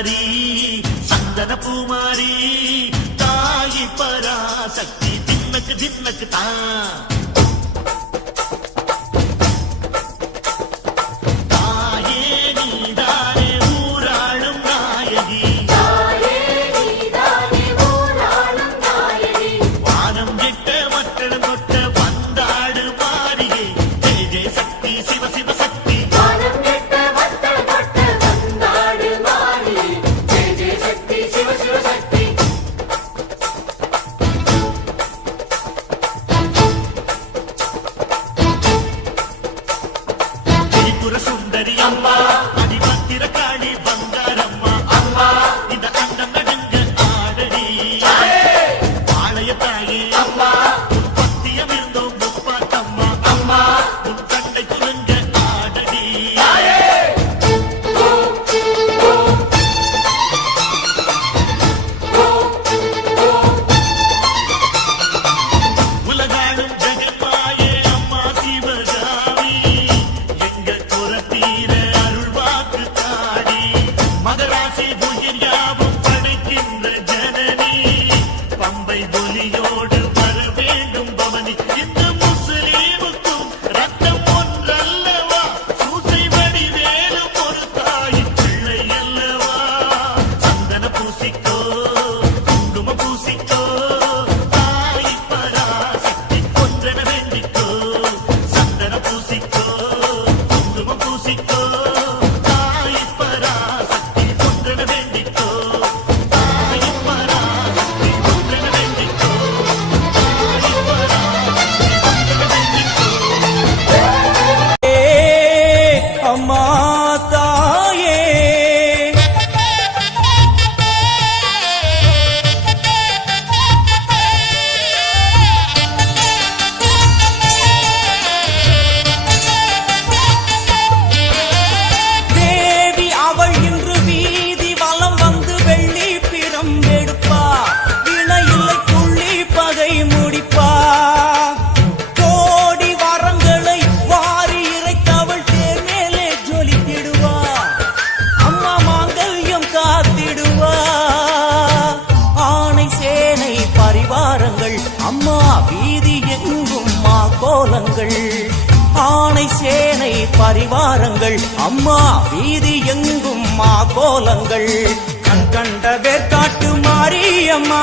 பூமாரி சந்தன பூமாரி தாயி பராசக்தி தின்னக்கு தின்னக்கு தான் சுந்தரி அம்மா அதிபத்திர காளி பங்காரம்மா அம்மா இந்த அண்டம் நடுங்க ஆடடி ஆலய தாயே அம்மா பத்தியம் இருந்தோம் முப்பாத்தம்மா அம்மா உன் கண்ணை துலங்க ஆடடி உலகாடும் ஜெகன்மாயே அம்மா சிவகாமி மகராசி உயிர் யாவும் படைக்கின்ற ஜனனி பம்பை ஒலியோடு வர வேண்டும் பவனி இந்த முஸ்லீமுக்கும் ரத்தம் ஒன்றல்லவா சூசை வடிவேலும் ஒரு தாயின் பிள்ளை அல்லவா சந்தன பூசிக்கோ குங்கும பூசிக்கோ தாய் பராசக்தி ஒன்றென வேண்டிக்கோ சந்தன பூசிக்கோ குங்கும பூசிக்கோ அம்மா வீதி எங்கும் கோலங்கள் ஆணை சேனை பரிவாரங்கள் அம்மா வீதி எங்கும் கோலங்கள் கண் கண்ட வேற்காட்டு மாரியம்மா